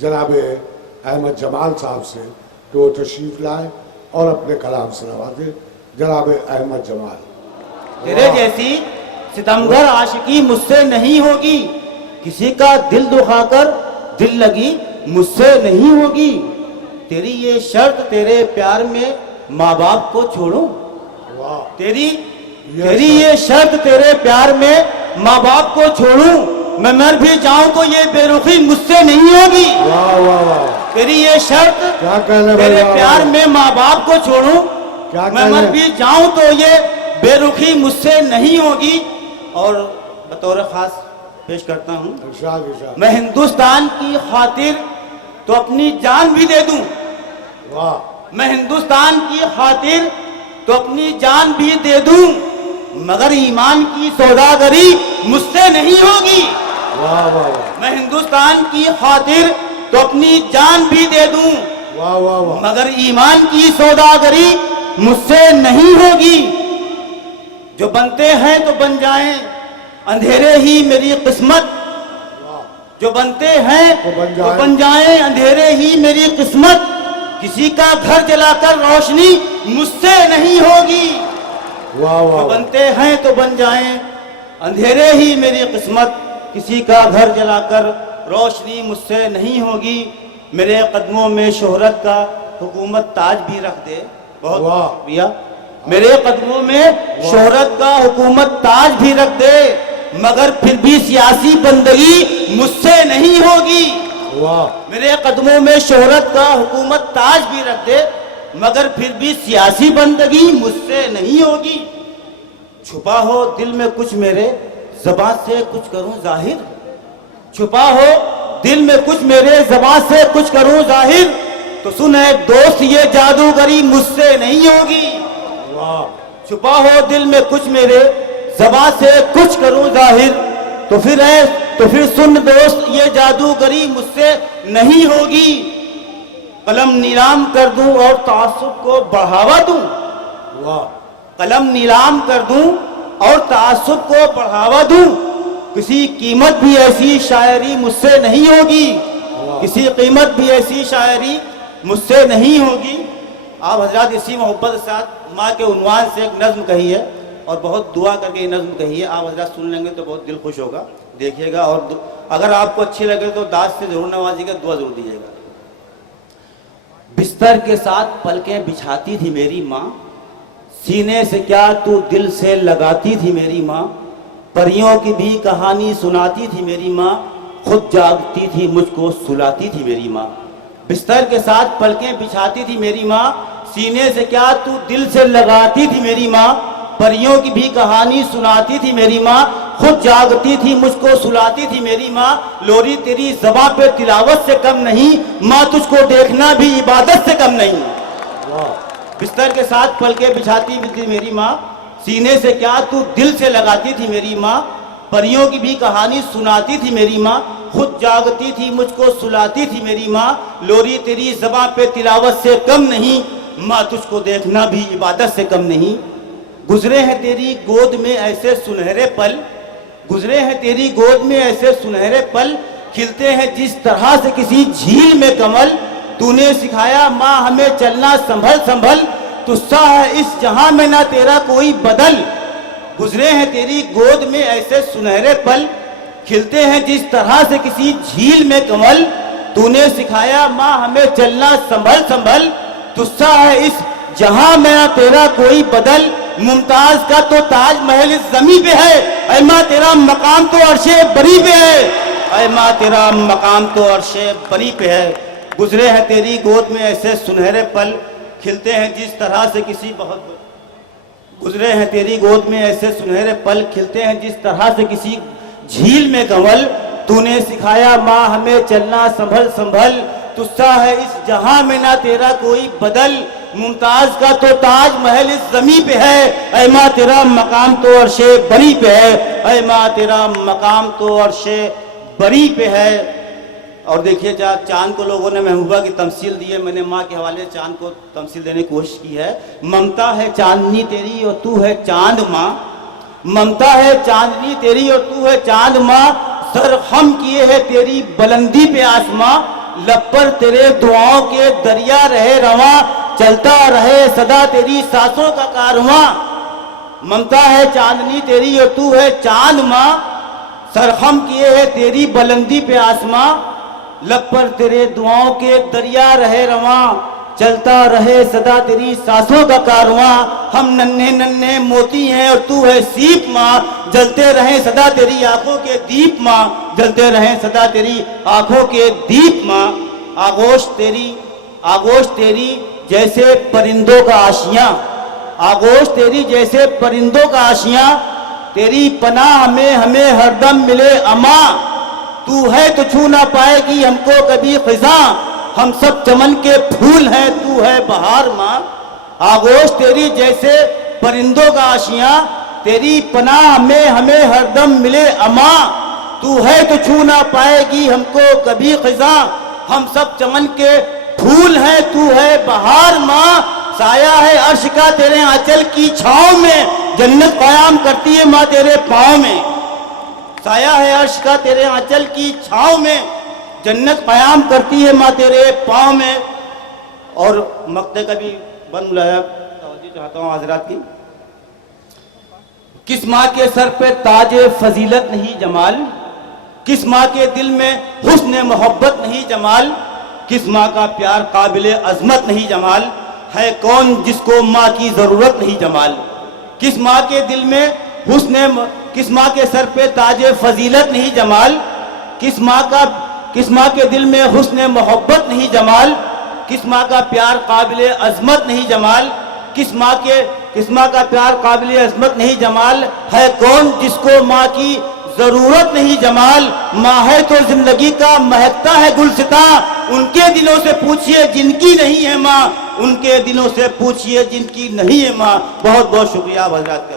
جناب احمد جمال صاحب سے کہ وہ تشریف لائیں اور اپنے کلام سے نوازیں. جناب احمد جمال. تیرے جیسی ستمگر عاشقی مجھ سے نہیں ہوگی، کسی کا دل دکھا کر دل لگی مجھ سے نہیں ہوگی. تیری یہ شرط تیرے پیار میں ماں باپ کو چھوڑوں، تیری یہ شرط تیرے پیار میں ماں باپ کو چھوڑوں، میں مر بھی جاؤں تو یہ بے رخی مجھ سے نہیں ہوگی. تیری یہ شرط تیرے پیار میں ماں باپ کو چھوڑوں، میں مر بھی جاؤں تو یہ بے رخی مجھ سے نہیں ہوگی. اور بطور خاص پیش کرتا ہوں، میں ہندوستان کی خاطر تو اپنی جان بھی دے دوں، میں ہندوستان کی خاطر تو اپنی جان بھی دے دوں، مگر ایمان کی سوداگری مجھ سے نہیں ہوگی. میں ہندوستان کی خاطر تو اپنی جان بھی دے دوں، مگر ایمان کی سوداگری مجھ سے نہیں ہوگی. جو بنتے ہیں تو بن جائیں اندھیرے ہی میری قسمت، جو بنتے ہیں تو بن جائیں اندھیرے ہی میری قسمت، کسی کا گھر جلا کر روشنی مجھ سے نہیں ہوگی. جو بنتے ہیں تو بن جائیں اندھیرے ہی میری قسمت، کسی کا گھر جلا کر روشنی مجھ سے نہیں ہوگی. میرے قدموں میں شہرت کا حکومت تاج بھی رکھ دے. بہت بھیا میرے قدموں میں شہرت کا حکومت تاج بھی رکھ دے، مگر پھر بھی سیاسی بندگی مجھ سے نہیں ہوگی. میرے قدموں میں شہرت کا حکومت تاج بھی رکھ دے، مگر پھر بھی سیاسی بندگی مجھ سے نہیں ہوگی. چھپا ہو دل میں کچھ میرے زبان سے کچھ کروں ظاہر، چھپا ہو دل میں کچھ میرے زبان سے کچھ کروں ظاہر، تو سن اے دوست یہ جادوگری مجھ سے نہیں ہوگی. چھپا ہو دل میں کچھ میرے زبان سے کچھ کروں ظاہر، تو پھر سن دوست یہ جادوگری مجھ سے نہیں ہوگی. قلم نیلام کر دوں اور تعصب کو بڑھاوا دوں، قلم نیلام کر دوں اور تعصب کو بڑھاوا دوں، کسی قیمت بھی ایسی شاعری مجھ سے نہیں ہوگی، کسی قیمت بھی ایسی شاعری مجھ سے نہیں ہوگی. آپ حضرات اسی محبت کے ساتھ ماں کے عنوان سے ایک نظم کہی ہے اور بہت دعا کر کے یہ نظم کہی ہے. آپ حضرات سن لیں گے تو بہت دل خوش ہوگا، دیکھیے گا، اور اگر آپ کو اچھی لگے تو داد سے ضرور نوازیے گا، دعا ضرور دیجیے گا. بستر کے ساتھ پلکیں بچھاتی تھی میری ماں، سینے سے کیا تو دل سے لگاتی تھی میری ماں، پریوں کی بھی کہانی سناتی تھی میری ماں، خود جاگتی تھی مجھ کو سلاتی تھی میری ماں. بستر کے ساتھ پلکیں بچھاتی تھی میری ماں، سینے سے کیا تو دل سے لگاتی تھی میری ماں، پریوں کی بھی کہانی سناتی تھی میری ماں، خود جاگتی تھی مجھ کو سلاتی تھی میری ماں. لوری تیری زباں پہ تلاوت سے کم نہیں، ماں تجھ کو دیکھنا بھی عبادت سے کم نہیں. بستر کے ساتھ پلکیں بچھاتی تھی میری ماں، سینے سے کیا تو دل سے لگاتی تھی میری ماں، پریوں کی بھی کہانی سناتی تھی میری ماں، خود جاگتی تھی مجھ کو سلاتی تھی میری ماں. لوری تیری زباں پہ تلاوت سے کم نہیں، ماں تجھ کو دیکھنا بھی عبادت سے کم نہیں. گزرے ہیں تیری گود میں ایسے سنہرے پل، گزرے ہیں تیری گود میں ایسے سنہرے پل، کھلتے ہیں جس طرح سے کسی جھیل میں کمل. تو نے سکھایا ماں ہمیں چلنا سنبھل سنبھل، تجھسا ہے اس جہاں میں نہ تیرا کوئی بدل. گزرے ہیں تیری گود میں ایسے سنہرے پل، کھلتے ہیں جس طرح سے کسی جھیل میں کمل. تو نے سکھایا ماں ہمیں چلنا سنبھل سنبھل، تجھسا ہے اس جہاں میں نہ تیرا کوئی بدل. ممتاز کا تو تاج محل اس زمین پہ ہے، اے ماں تیرا مقام تو عرش بری پہ ہے، اے ماں تیرا مقام تو عرش بری پہ ہے. گزرے ہیں تیری گود میں ایسے سنہرے پل، کھلتے ہیں جس طرح سے کسی گزرے ہیں تیری گود میں ایسے سنہرے پل، کھلتے ہیں جس طرح سے کسی جھیل میں کنول. تو نے سکھایا ماں ہمیں چلنا سنبھل سنبھل، تجھسا ہے اس جہاں میں نہ تیرا کوئی بدل. ممتاز کا تو تاج محل اس زمین پہ ہے، اے ماں تیرا مقام تو عرش بری پہ ہے، اے ماں تیرا مقام تو عرش بری پہ ہے. اور دیکھیے چاند کو لوگوں نے محبوبہ کی تمثیل دی ہے، میں نے ماں کے حوالے چاند کو تمثیل دینے کی کوشش کی ہے. ممتا ہے چاندنی تیری اور تو ہے چاند ماں، ممتا ہے چاندنی تیری اور تو ہے چاند ماں، سر خم کیے ہے تیری بلندی پہ آسماں. لب پر تیرے دعاؤں کے دریا رہے رواں، چلتا رہے سدا تیری سانسوں کا کارواں۔ ممتا ہے چاندنی تیری اور تو ہے چاند ماں، سرخم کیے ہے تیری بلندی پہ آسماں، لب پر تیرے دعاؤں کے دریا رہے رواں، چلتا رہے سدا تیری سانسوں کا کارواں۔ ہم ننھے ننھے موتی ہیں اور تو ہے سیپ ماں، جلتے رہیں سدا تیری آنکھوں کے دیپ ماں، جلتے رہیں سدا تیری آنکھوں کے دیپ ماں۔ آغوش تیری جیسے پرندوں کا آشیاں، آغوش تیری جیسے پرندوں کا آشیاں، تیری پناہ میں ہمیں ہر دم ملے امان، تو ہے تو چھو نہ پائے گی ہم کو کبھی خزاں، ہم سب چمن کے پھول ہیں تو ہے بہار ماں۔ آغوش تیری جیسے پرندوں کا آشیاں، تیری پناہ میں ہمیں ہر دم ملے امان، تو ہے تو چھو نہ پائے گی ہم کو کبھی خزاں، ہم سب چمن کے پھول ہیں تو ہے بہار ماں۔ سایہ ہے عرش کا تیرے آنچل کی چھاؤں میں، جنت قیام کرتی ہے ماں تیرے پاؤں میں۔ سایہ ہے عرش کا تیرے آنچل کی چھاؤں میں، جنت قیام کرتی ہے ماں تیرے پاؤں میں۔ اور مقطع کا بھی بند ملایا توجہ چاہتا ہوں حضرات کی۔ کس ماں کے سر پہ تاج فضیلت نہیں جمال، کس ماں کے دل میں حسن محبت نہیں جمال، کس ماں کا پیار قابل عظمت نہیں جمال، ہے کون جس کو ماں کی ضرورت نہیں جمال۔ کس ماں کے دل میں کس ماں کے سر پہ تاج فضیلت نہیں جمال، کس ماں کے دل میں حسن محبت نہیں جمال، کس ماں کا پیار قابل عظمت نہیں جمال، کس ماں کا پیار قابل عظمت نہیں جمال، ہے کون جس کو ماں کی ضرورت نہیں جمال۔ ماں ہے تو زندگی کا مہکتا ہے گلستاں، ان کے دلوں سے پوچھئے جن کی نہیں ہے ماں، ان کے دلوں سے پوچھئے جن کی نہیں ہے ماں۔ بہت بہت شکریہ آپ حضرات کا۔